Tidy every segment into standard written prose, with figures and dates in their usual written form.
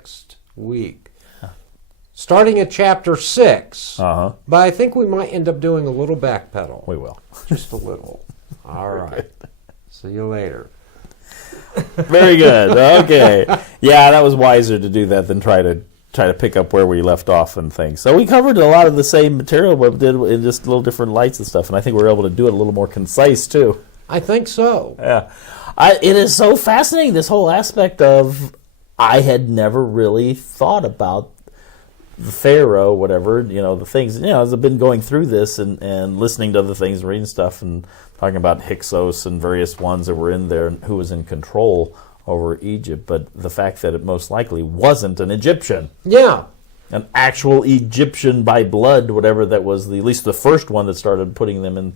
next week. Starting at chapter 6. Uh-huh. But I think we might end up doing a little backpedal. We will. Just a little. All right. See you later. Very good. Okay. Yeah, that was wiser to do that than try to pick up where we left off and things. So we covered a lot of the same material, but did in just little different lights and stuff. And I think we were able to do it a little more concise too. I think so. Yeah. It is so fascinating, this whole aspect of, I had never really thought about the Pharaoh, whatever, the things, as I've been going through this and listening to other things, reading stuff and talking about Hyksos and various ones that were in there and who was in control over Egypt, but the fact that it most likely wasn't an Egyptian. Yeah. An actual Egyptian by blood, whatever that was, at least the first one that started putting them in,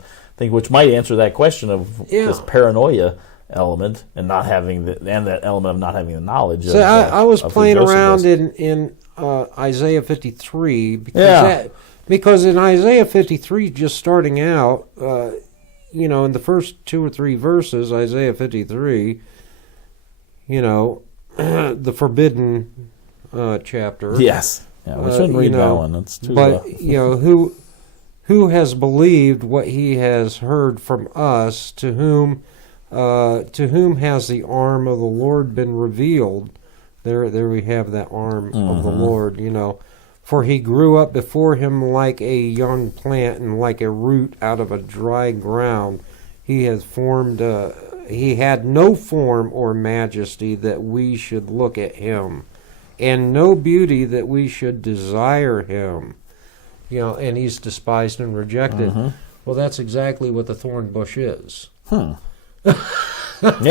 which might answer that question of this paranoia element and not having and that element of not having the knowledge. So I was playing around in Isaiah 53 because in Isaiah 53, just starting out, in the first 2 or 3 verses, Isaiah 53, the forbidden chapter. Yes. Yeah, we shouldn't read that one. That's too. But who has believed what he has heard from us? To whom has the arm of the Lord been revealed? There we have that arm of the Lord. For he grew up before him like a young plant and like a root out of a dry ground. He has formed. He had no form or majesty that we should look at him, and no beauty that we should desire him. And he's despised and rejected. Well, that's exactly what the thorn bush is. Yeah,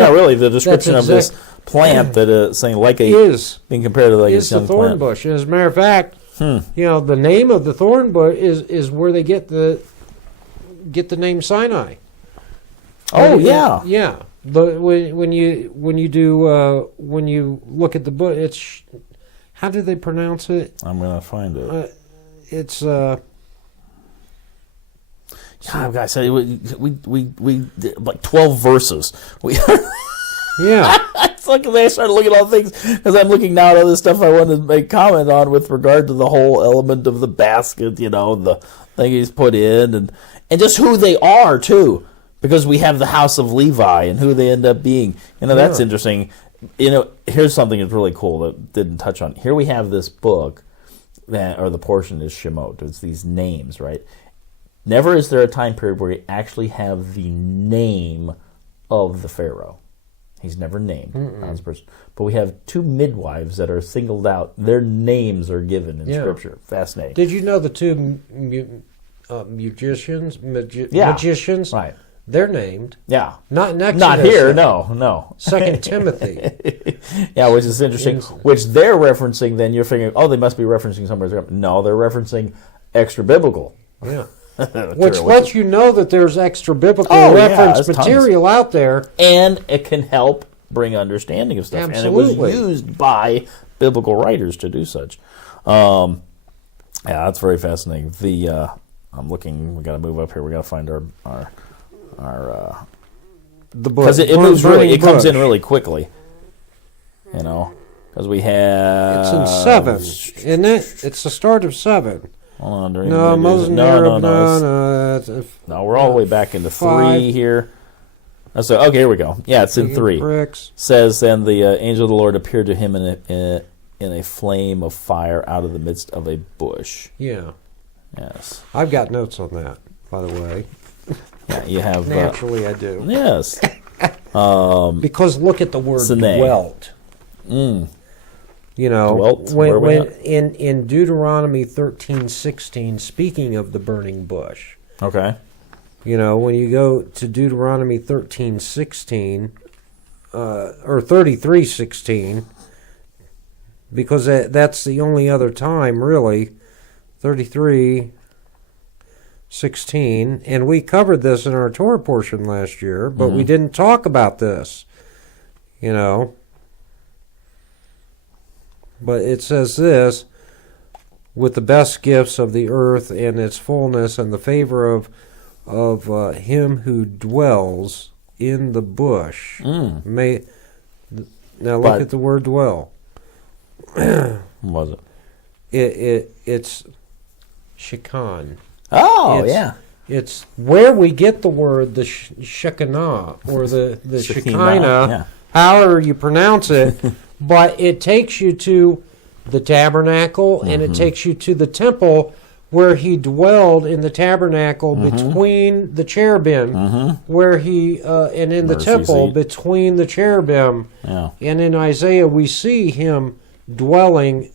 really, the description of this plant that saying like being compared to like a young the thorn plant. bush. As a matter of fact, the name of the thorn bush is where they get the name Sinai. Oh yeah, yeah. But when you look at the book, it's how do they pronounce it? I'm gonna find it. It's God, guys, we did like 12 verses. Yeah. It's like I started looking at all things because I'm looking now at other stuff I wanted to make comment on with regard to the whole element of the basket, the thing he's put in, and just who they are too, because we have the house of Levi and who they end up being. That's interesting. Here's something that's really cool that didn't touch on. Here we have this book, or the portion is Shemot. It's these names, right? Never is there a time period where you actually have the name of the Pharaoh. He's never named as a person. But we have 2 midwives that are singled out. Their names are given in Scripture. Fascinating. Did you know the 2 magicians? Magicians? Right. They're named. Yeah. Not next. Not here. No. 2 Timothy. Yeah, which is interesting. Which they're referencing. Then you're figuring, they must be referencing somewhere. No, they're referencing extra biblical. Yeah. Which lets you know that there's extra biblical reference material out there. And it can help bring understanding of stuff. Absolutely. And it was used by biblical writers to do such. Yeah, that's very fascinating. I'm looking, we got to move up here. We got to find our the book. Because it moves it comes in really quickly. Because we have... It's in 7, isn't it? It's the start of 7. Hold on. No, Moses and Aaron. No, we're all the way back into 3 here. Okay, here we go. Yeah, it's in 3. Says, then the angel of the Lord appeared to him in a flame of fire out of the midst of a bush. Yeah. Yes. I've got notes on that, by the way. Yeah, you have... Naturally, I do. Yes. Because look at the word dwelt. Dwelt? When in Deuteronomy 13:16, speaking of the burning bush. Okay. When you go to Deuteronomy 13:16 or 33:16, because that's the only other time really, 33:16, and we covered this in our Torah portion last year, but we didn't talk about this. But it says this, with the best gifts of the earth and its fullness and the favor of him who dwells in the bush. Now look at the word dwell. What was it? It's Shekinah. Oh, yeah. It's where we get the word the Shekinah or the Shekinah, yeah. however you pronounce it, but it takes you to the tabernacle and it takes you to the temple where he dwelled in the tabernacle between the cherubim, where he and in the Mercy temple seat. between the cherubim, Yeah. and in Isaiah we see him dwelling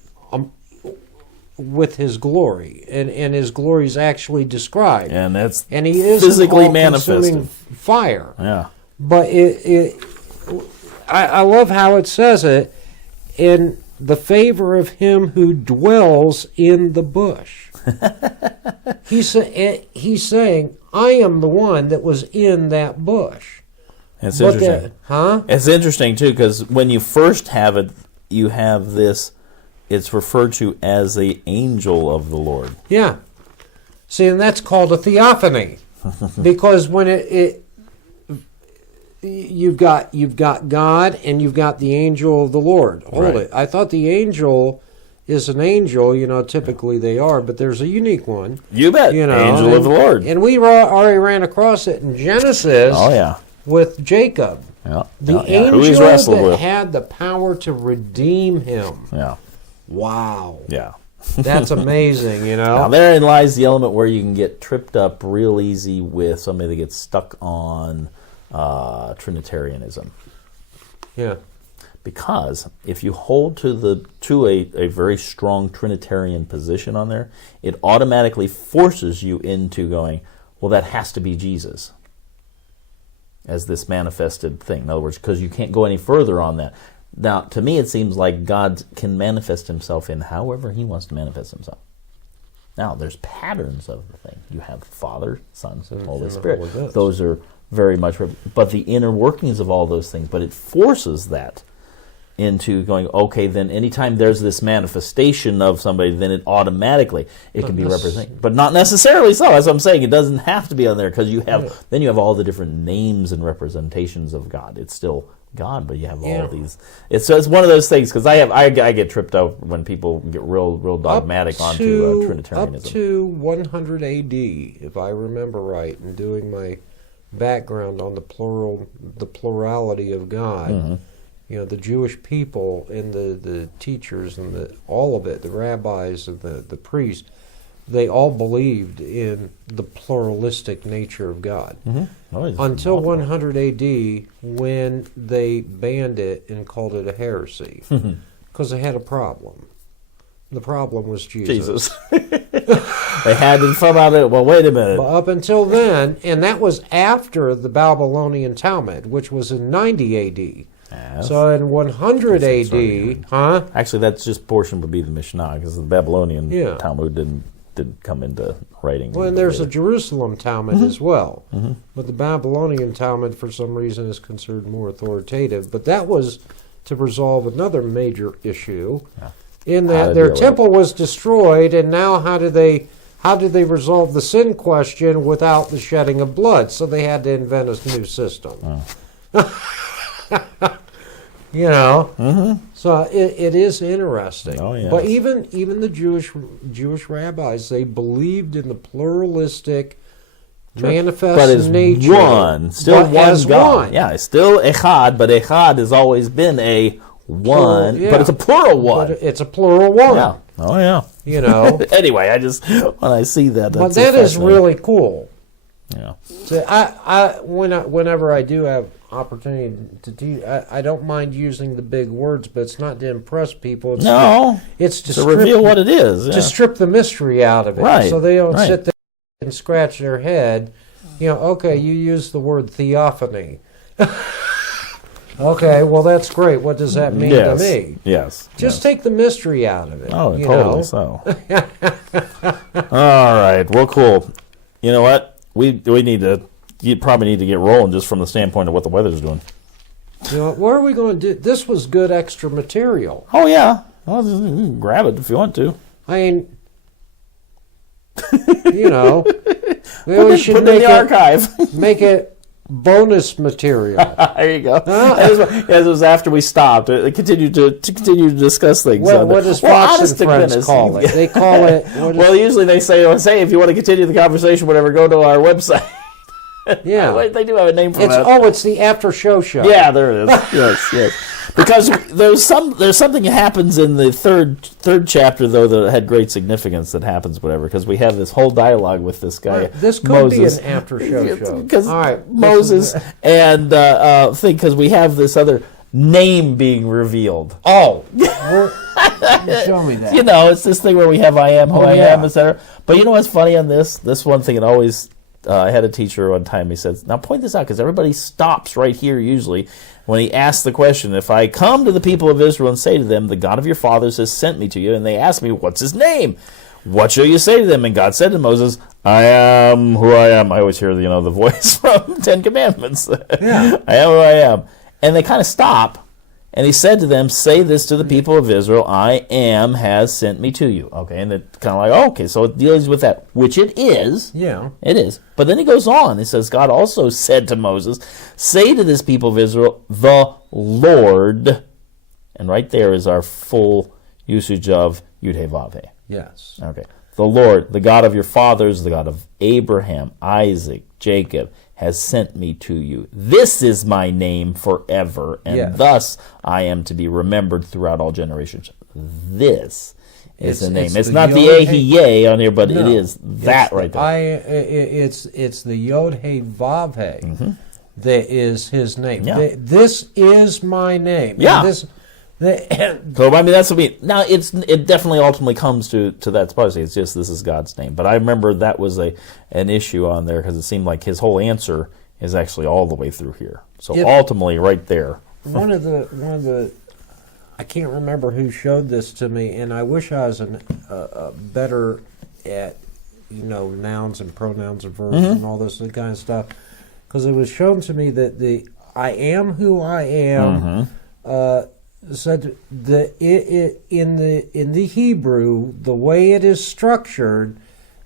with his glory, and his glory is actually described, And that's and he is physically consuming manifested. fire. Yeah. But I love how it says it, in the favor of him who dwells in the bush. He's saying, I am the one that was in that bush. It's But interesting. huh? It's interesting, too, because when you first have it, you have this, it's referred to as the angel of the Lord. Yeah. See, and that's called a theophany, because when you've got God and you've got the angel of the Lord. Hold Right. it. I thought the angel is an angel. Typically they are, but there's a unique one. You bet. Angel of the Lord. And we already ran across it in Genesis. Oh, yeah. With Jacob, Yeah. the yeah. Who he's angel wrestled that with. had the power to redeem him. Yeah. Wow, Yeah. that's amazing. Now, therein lies the element where you can get tripped up real easy with somebody that gets stuck on Trinitarianism. Yeah. Because if you hold to a very strong Trinitarian position on there, it automatically forces you into going, well, that has to be Jesus as this manifested thing. In other words, because you can't go any further on that. Now, to me, it seems like God can manifest himself in however he wants to manifest himself. Now, there's patterns of the thing. You have Father, Son, and Holy Spirit. Holy Ghost. Those are very much, but the inner workings of all those things, but it forces that into going, okay, then anytime there's this manifestation of somebody, then it automatically, it can be represented. But not necessarily so. As I'm saying, it doesn't have to be on there, because then you have all the different names and representations of God. It's still God, but you have all these. It's one of those things, because I get tripped out when people get real dogmatic onto Trinitarianism. Up to 100 AD, if I remember right, and doing my background on the plurality of God. The Jewish people and the teachers and all of it, the rabbis and the priests, they all believed in the pluralistic nature of God. Until 100 AD, when they banned it and called it a heresy, because they had a problem. The problem was Jesus. They had to come out of, well, wait a minute. But up until then, and that was after the Babylonian Talmud, which was in 90 AD. Yes. So in 100 AD, Actually, that's just portion would be the Mishnah, because the Babylonian Talmud didn't come into writing. Well, and there's a Jerusalem Talmud as well. But the Babylonian Talmud, for some reason, is considered more authoritative. But that was to resolve another major issue, in that their temple was destroyed, and now how did they resolve the sin question without the shedding of blood? So they had to invent a new system. So it is interesting. Oh, yes. But even the Jewish rabbis, they believed in the pluralistic manifest but as nature. One, still but one as God. one. Yeah, it's still echad, but echad has always been a one, Plural, but it's a plural one. But it's a plural one. Yeah. Oh yeah. Anyway, I just when I see that, But that is really cool. Yeah. So whenever I do have opportunity to do, I don't mind using the big words, but it's not to impress people. It's to reveal what it is. Yeah. To strip the mystery out of it, Right. So they don't sit there and scratch their head. Okay, you use the word theophany. Okay, well that's great. What does that mean to me? Yes. Just take the mystery out of it. Oh, totally so. All right. Well, cool. You know what? You probably need to get rolling just from the standpoint of what the weather's doing. What are we going to do? This was good extra material. Oh, yeah. Well, you can grab it if you want to. I mean, we should put it in the archive. make it bonus material. There you go. It was after we stopped. They continued to discuss things. What does Fox and Friends call it? They call it... Well, usually they say, if you want to continue the conversation, whatever, go to our website. Yeah. They do have a name for that. Oh, it's the After Show. Yeah, there it is. yes. Because there's something that happens in the third chapter, though, that had great significance that happens, whatever, because we have this whole dialogue with this guy, This could Moses. be an After Show. Because All right, Moses and because we have this other name being revealed. Oh. Show me that. It's this thing where we have I am who I am, etc. But you know what's funny on this? This one thing, it always... I had a teacher one time, he said, now point this out, because everybody stops right here usually when he asks the question, if I come to the people of Israel and say to them, the God of your fathers has sent me to you, and they ask me, what's his name? What shall you say to them? And God said to Moses, I am who I am. I always hear the voice from Ten Commandments. Yeah. I am who I am. And they kind of stop. And he said to them, say this to the people of Israel, I am has sent me to you. Okay, and it's kind of like, okay, so it deals with that, which it is. Yeah. It is. But then he goes on. He says, God also said to Moses, say to this people of Israel, the Lord. And right there is our full usage of Yud-He-Vav-He. Yes. Okay. The Lord, the God of your fathers, the God of Abraham, Isaac, Jacob, has sent me to you. This is my name forever, and thus I am to be remembered throughout all generations. This is the name. It's not the Ehyeh on here, but it is that right there. It's the Yod-He-Vav-He that is his name. Yeah. This is my name. Yeah. So I mean, that's what we. Now it definitely ultimately comes to that spot. It's just this is God's name. But I remember that was an issue on there because it seemed like his whole answer is actually all the way through here. So ultimately, right there. One of the I can't remember who showed this to me, and I wish I was better at nouns and pronouns and verbs and all this kind of stuff, because it was shown to me that the I am who I am. Said that in the Hebrew, the way it is structured,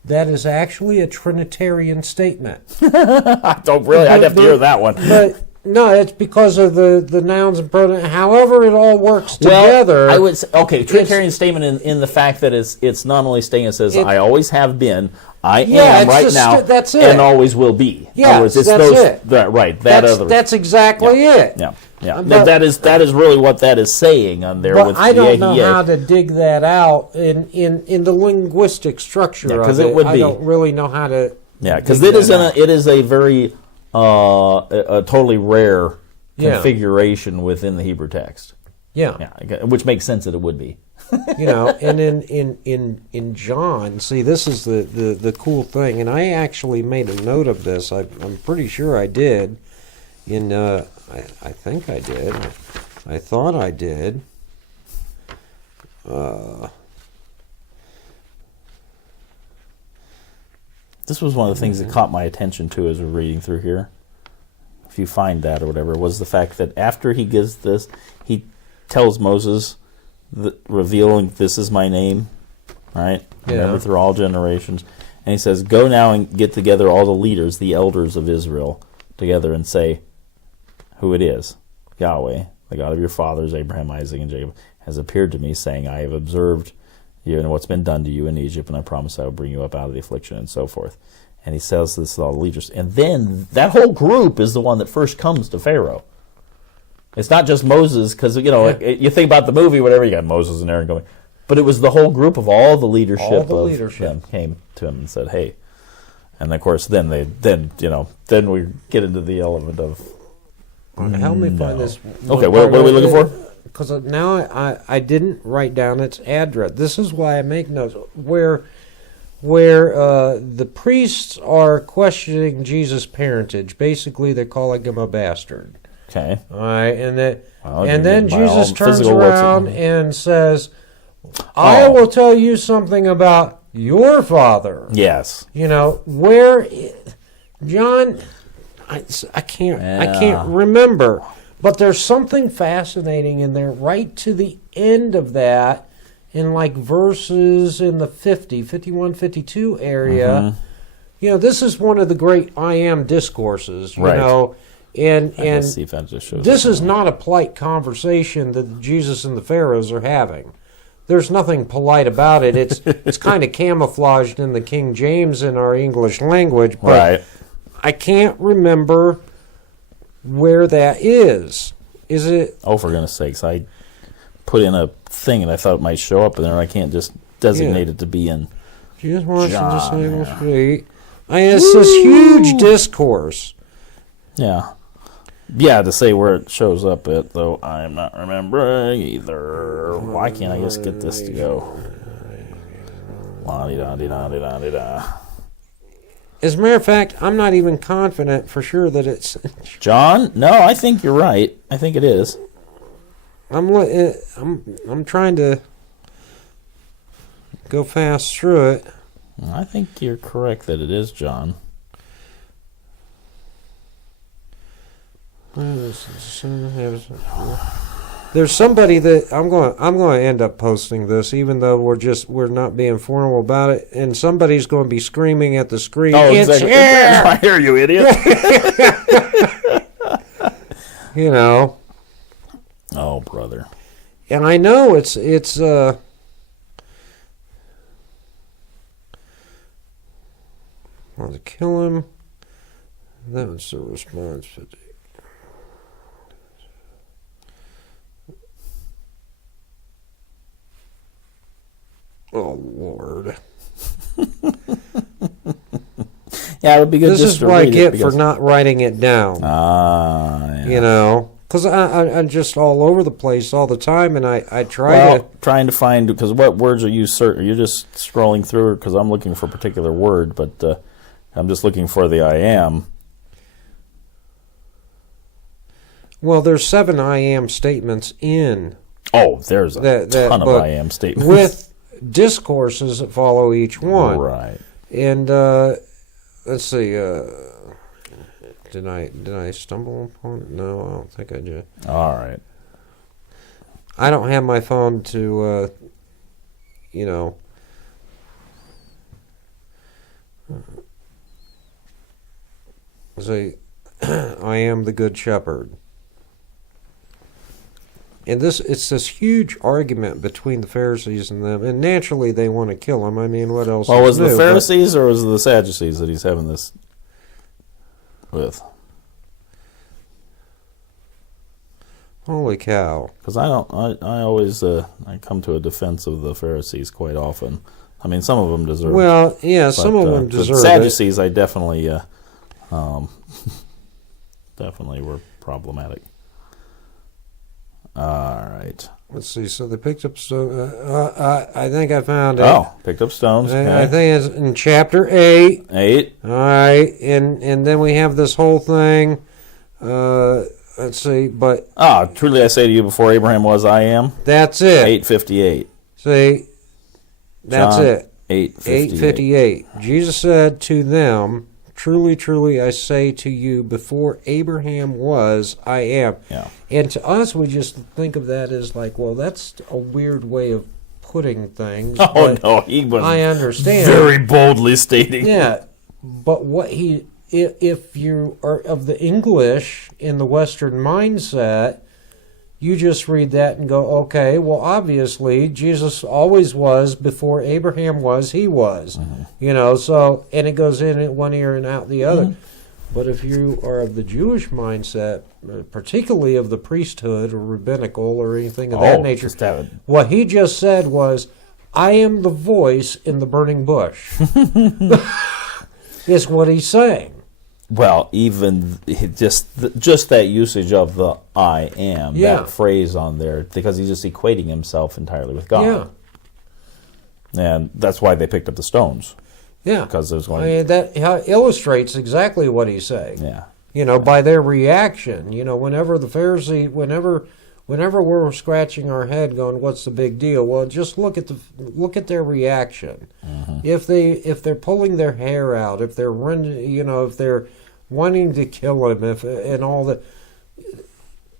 that is actually a Trinitarian statement. I don't really. I'd have to hear that one. But no, it's because of the nouns and pronouns. However, it all works together. I would say, Trinitarian statement in the fact that it's not only stating it says I always have been, I am right now, that's it. and always will be. Yeah, that's it. That's exactly it. Yeah. Yeah, that is really what that is saying on there. But I don't know how to dig that out in the linguistic structure of it. Would be. I don't really know how to. Yeah, because it is a very a totally rare configuration within the Hebrew text. Yeah, which makes sense that it would be. And in John, see, this is the cool thing, and I actually made a note of this. I'm pretty sure I did. I think I did. I thought I did. This was one of the things that caught my attention too as we're reading through here. If you find that or whatever, was the fact that after he gives this, he tells Moses, revealing, "This is my name," right? Yeah. Remember through all generations, and he says, "Go now and get together all the leaders, the elders of Israel, together and say who it is. Yahweh, the God of your fathers, Abraham, Isaac, and Jacob, has appeared to me, saying, I have observed you and what's been done to you in Egypt, and I promise I will bring you up out of the affliction," and so forth. And he says this to all the leaders. And then that whole group is the one that first comes to Pharaoh. It's not just Moses, because, you think about the movie, whatever, you got Moses and Aaron going. But it was the whole group of all the leadership of them came to him and said, hey. And, of course, then we get into the element of... Help me find this. Okay, what are we looking for? Because now I didn't write down its address. This is why I make notes. Where the priests are questioning Jesus' parentage. Basically, they're calling him a bastard. Okay. All right, and then Jesus turns around and says, I will tell you something about your father. Yes. Where John... I can't remember, but there's something fascinating in there right to the end of that, in like verses in the 51, 52 area, this is one of the great I am discourses, you Right. know, and Let's see if that just shows this up. is not a polite conversation that Jesus and the Pharaohs are having. There's nothing polite about it. It's kind of camouflaged in the King James in our English language, but Right. I can't remember where that is. Is it? Oh, for goodness sakes. I put in a thing and I thought it might show up, and then I can't just designate it to be in. Jesus washed the John, disciples' yeah. feet. It's this huge discourse. Yeah. Yeah, to say where it shows up at, though, I'm not remembering either. Why can't I just get this to go? La-di-da-di-da-di-da-di-da. As a matter of fact, I'm not even confident for sure that it's. John? No, I think you're right. I think it is. I'm trying to go fast through it. I think you're correct that it is John. There's somebody that I'm going to end up posting this, even though we're not being formal about it, and somebody's going to be screaming at the screen. Oh, It's exactly. here! I hear you, idiot. You know, Oh, brother. and I know it's want to kill him. That was the response. Oh Lord! Yeah, it would be good This just is to what I read get it for not writing it down. Yeah. You know, because I'm just all over the place all the time, and I try to. Trying to find, because what words are you searching? You're just scrolling through, because I'm looking for a particular word, but I'm just looking for the I am. Well, there's 7 I am statements in Oh, there's a ton of book I am statements. with discourses that follow each one. Right. And let's see. Did I stumble upon it? No, I don't think I did. All right. I don't have my phone to, say, I am the good shepherd. And it's this huge argument between the Pharisees and them, and naturally they want to kill him. I mean, what else? Well, was it new? the Pharisees or was it the Sadducees that he's having this with? Holy cow! Because I always I come to a defense of the Pharisees quite often. I mean, some of them deserve. Well, yeah, some of them the deserve Sadducees, I definitely, definitely were problematic. All right. Let's see. So they picked up. I think I found it. Oh, picked up stones. I think it's in chapter 8. 8. All right, and then we have this whole thing. Let's see, but Truly I say to you, before Abraham was, I am. that's it. 8:58. See, that's John, it. 8:58. 8:58. Jesus said to them, "Truly, truly, I say to you, before Abraham was, I am." Yeah. And to us, we just think of that as like, well, that's a weird way of putting things. Oh but no, he was I understand. very boldly stating. Yeah, but if you are of the English in the Western mindset, you just read that and go, okay, well, obviously, Jesus always was. Before Abraham was, he was. Mm-hmm. So, and it goes in one ear and out the other. Mm-hmm. But if you are of the Jewish mindset, particularly of the priesthood or rabbinical or anything of that nature, what he just said was, I am the voice in the burning bush. Is what he's saying. Well, even just that usage of the I am, that phrase on there, because he's just equating himself entirely with God. Yeah. And that's why they picked up the stones. Yeah. Because there's one. I mean, that illustrates exactly what he's saying. Yeah. By their reaction. Whenever the Pharisee, whenever we're scratching our head going, what's the big deal? Well, just look at their reaction. Mm-hmm. If they're pulling their hair out, if they're running, if they're wanting to kill him, and all that,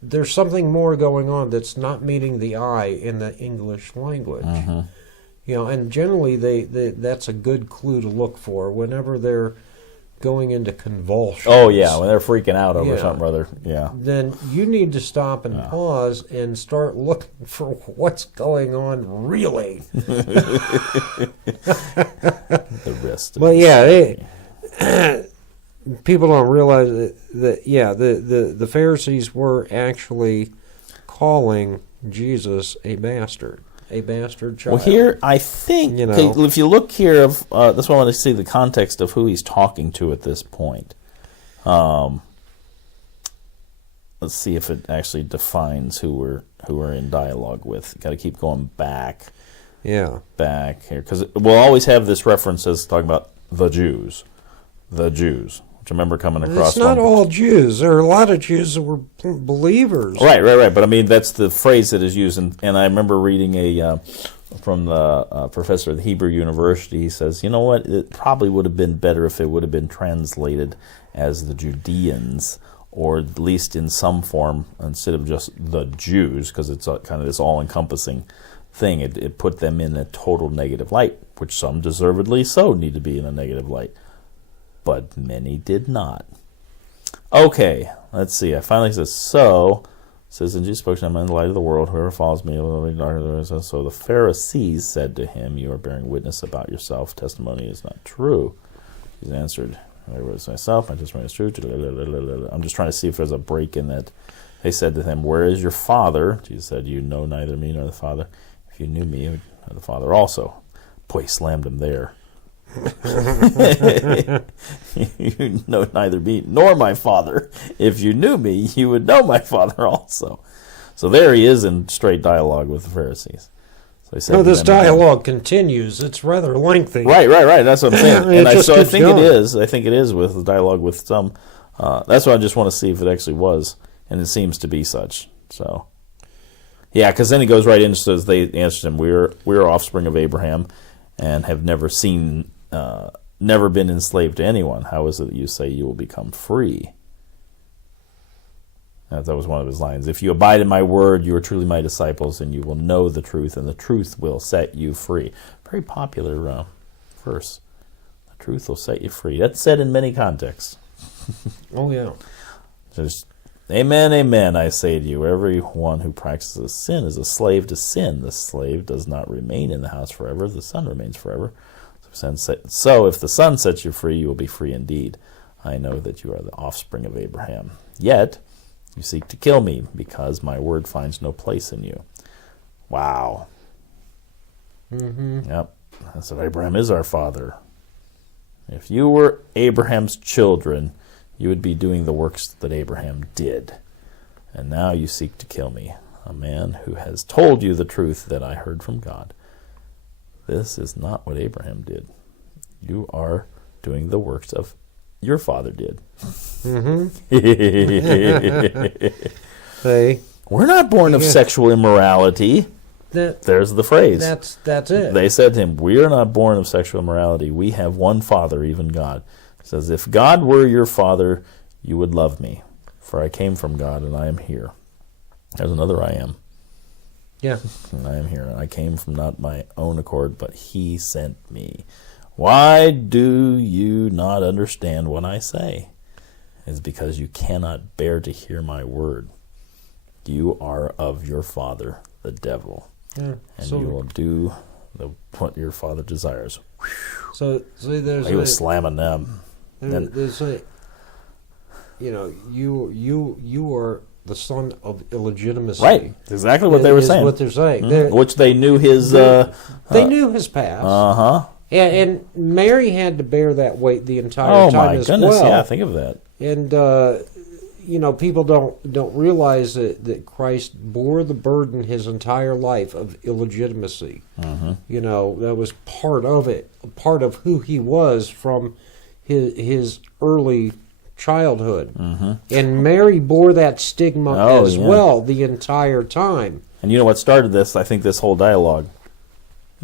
there's something more going on that's not meeting the eye in the English language. Mm-hmm. And generally that's a good clue to look for whenever they're going into convulsions. Oh, yeah, when they're freaking out over something or other. Yeah. Then you need to stop and pause and start looking for what's going on really. The wrist. But people don't realize that the Pharisees were actually calling Jesus a bastard child. Well, here I think if you look here, that's why I want to see the context of who he's talking to at this point. Let's see if it actually defines who we're in dialogue with. Got to keep going back. Yeah, back here, because we'll always have this reference as talking about the Jews, which I remember coming across. It's not all Jews. There are a lot of Jews that were believers. Right. But I mean, that's the phrase that is used, and I remember reading from the professor at the Hebrew University. He says, you know what? It probably would have been better if it would have been translated as the Judeans, or at least in some form, instead of just the Jews, because it's kind of this all-encompassing thing. It put them in a total negative light, which some deservedly so need to be in a negative light. But many did not. Okay, let's see. I finally says, so, it says, and Jesus spoke to him, I am the light of the world. Whoever follows me will be darkness. So the Pharisees said to him, you are bearing witness about yourself. Testimony is not true. He answered, I was myself. My testimony is true. I'm just trying to see if there's a break in that. They said to him, where is your Father? Jesus said, you know neither me nor the Father. If you knew me, you would know the Father also. Boy, he slammed him there. You know neither me nor my Father. If you knew me, you would know my Father also. So there he is in straight dialogue with the Pharisees. So he said, this dialogue continues. It's rather lengthy. Right. That's what I'm saying. And I think going. it is. I think it is with the dialogue with some. That's why I just want to see if it actually was, and it seems to be such. So, yeah, because then he goes right in and says, they answered him, we're offspring of Abraham, and have never been enslaved to anyone. How is it that you say you will become free? That was one of his lines. If you abide in my word, you are truly my disciples, and you will know the truth, and the truth will set you free. Very popular verse. The truth will set you free. That's said in many contexts. Oh, yeah. Just, amen, amen, I say to you, everyone who practices sin is a slave to sin. The slave does not remain in the house forever. The son remains forever. So if the Son sets you free, you will be free indeed. I know that you are the offspring of Abraham. Yet you seek to kill me, because my word finds no place in you. Wow. Mm-hmm. Yep. So Abraham is our father. If you were Abraham's children, you would be doing the works that Abraham did. And now you seek to kill me, a man who has told you the truth that I heard from God. This is not what Abraham did. You are doing the works of your father did. Mm-hmm. We're not born of sexual immorality. There's the phrase. That's it. They said to him, we are not born of sexual immorality. We have one Father, even God. It says, if God were your Father, you would love me. For I came from God, and I am here. There's another I am. Yeah. And I am here. I came from not my own accord, but he sent me. Why do you not understand what I say? It's because you cannot bear to hear my word. You are of your father, the devil. Yeah, and you will do what your father desires. So see, he was slamming them. There's you are the son of illegitimacy. Right. Exactly what they were saying. What they're saying. Mm-hmm. Which they knew his... they knew his past. Uh-huh. And Mary had to bear that weight the entire time as well. Oh, my goodness, yeah, think of that. And, people don't realize that Christ bore the burden his entire life of illegitimacy. Mm-hmm. That was part of it, part of who he was from his early childhood. Mm-hmm. And Mary bore that stigma well the entire time. And you know what started this? I think this whole dialogue,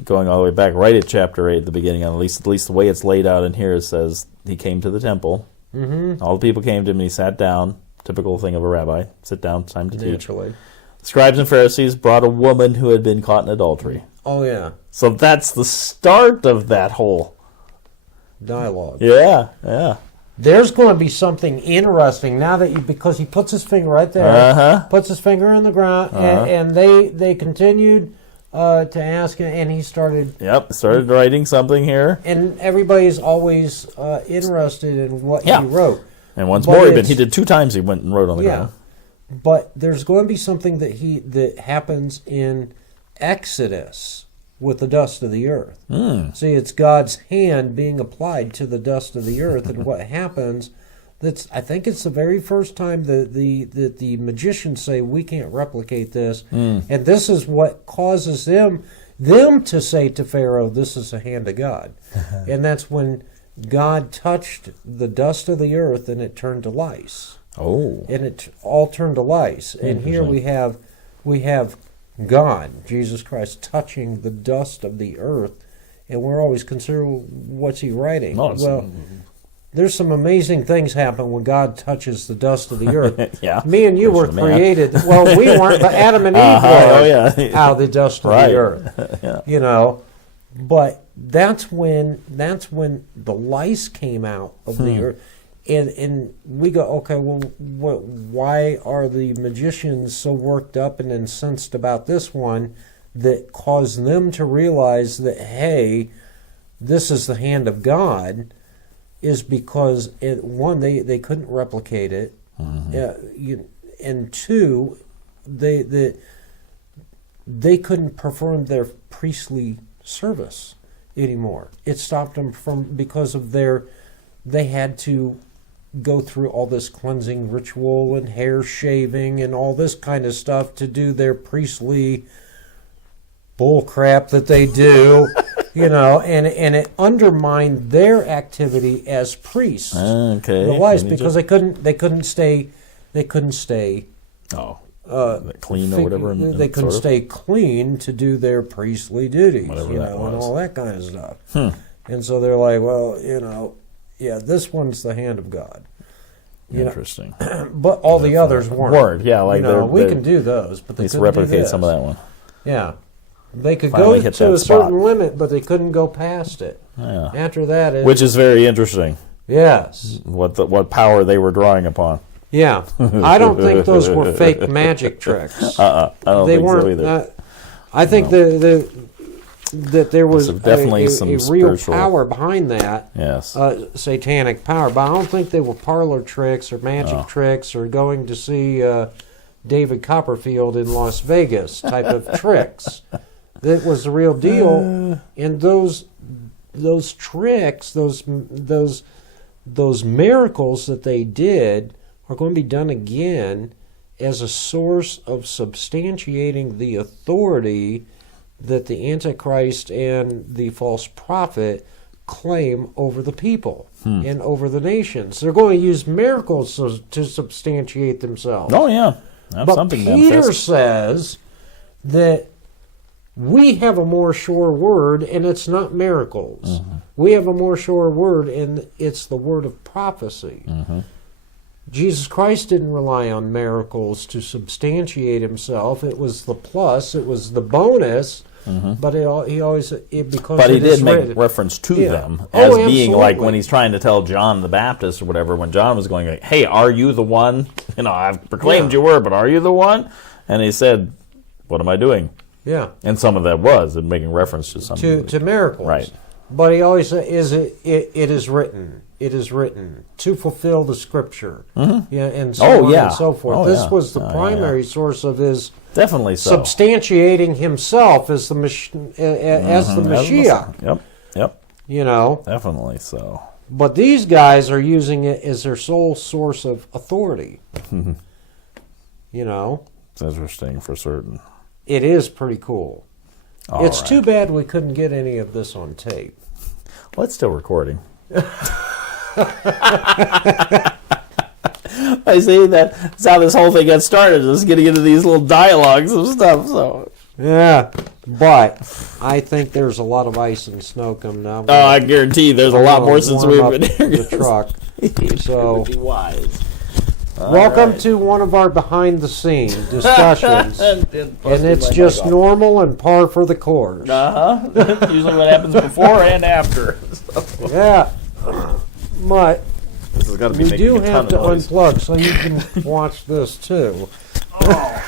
going all the way back right at chapter 8 at the beginning, at least the way it's laid out in here, it says he came to the temple. Mm-hmm. All the people came to him and he sat down. Typical thing of a rabbi. Sit down, time to teach. The scribes and Pharisees brought a woman who had been caught in adultery. Oh, yeah. So that's the start of that whole dialogue. Yeah. there's going to be something interesting now that because he puts his finger right there, puts his finger in the ground, and they continued to ask him, and he started. Yep, started writing something here, and everybody's always interested in what he wrote. And once more, he did 2 times. He went and wrote on the ground. But there's going to be something that happens in Exodus with the dust of the earth. See, it's God's hand being applied to the dust of the earth, and what happens? I think it's the very first time that the magicians say we can't replicate this, and this is what causes them to say to Pharaoh, "This is the hand of God," and that's when God touched the dust of the earth and it turned to lice. Oh, and it all turned to lice. And here we have God, Jesus Christ, touching the dust of the earth, and we're always concerned, what's he writing? Well, there's some amazing things happen when God touches the dust of the earth. Me and you were created. Well, we weren't, but Adam and Eve were out of the dust of the earth. You know, but that's when the lice came out of the earth. And we go, okay, well, why are the magicians so worked up and incensed about this one that caused them to realize that, hey, this is the hand of God? Is because, one, they couldn't replicate it, and two, they couldn't perform their priestly service anymore. It stopped them because of they had to go through all this cleansing ritual and hair shaving and all this kind of stuff to do their priestly bull crap that they do, you know, and it undermined their activity as priests. Okay. The lice, because they couldn't stay clean or whatever. They couldn't stay clean to do their priestly duties, and all that kind of stuff. And so they're like, well, you know, this one's the hand of God. Interesting. But all the others weren't. We can do those, but they couldn't replicate do some of that one. Yeah. They could go to a certain limit, but they couldn't go past it. Yeah. After that, which is very interesting. Yes. What power they were drawing upon. Yeah. I don't think those were fake magic tricks. I don't think so either. I think that there was definitely some real power behind that. Yes. Satanic power. But I don't think they were parlor tricks or magic tricks or going to see David Copperfield in Las Vegas type of tricks. That was the real deal. And those tricks, those miracles that they did are going to be done again as a source of substantiating the authority that the Antichrist and the false prophet claim over the people and over the nations. They're going to use miracles to substantiate themselves. Oh, yeah. But Peter says that we have a more sure word, and it's not miracles. We have a more sure word, and it's the word of prophecy. Jesus Christ didn't rely on miracles to substantiate himself. It was the plus, it was the bonus, but he did make reference to them as being like when he's trying to tell John the Baptist or whatever, when John was going, like, hey, are you the one? You know, I've proclaimed your word, but are you the one? And he said, what am I doing? Yeah. And some of that was making reference to something. To miracles. Right. But he always said, it is written. It is written to fulfill the Scripture, and so on and so forth. This was the primary source of his definitely substantiating himself as the Mashiach. Yep. You know, definitely so. But these guys are using it as their sole source of authority. You know, it's interesting for certain. It is pretty cool. It's too bad we couldn't get any of this on tape. Well, it's still recording. I see that's how this whole thing got started. Just getting into these little dialogues and stuff. So yeah, but I think there's a lot of ice and snow coming out. I guarantee there's a lot more since we've been here. The truck. So be wise. Welcome to one of our behind-the-scene discussions, and it's just normal and par for the course. Usually what happens before and after. Yeah, but This has got to be We making do a ton have of to noise. unplug so you can watch this too. Oh.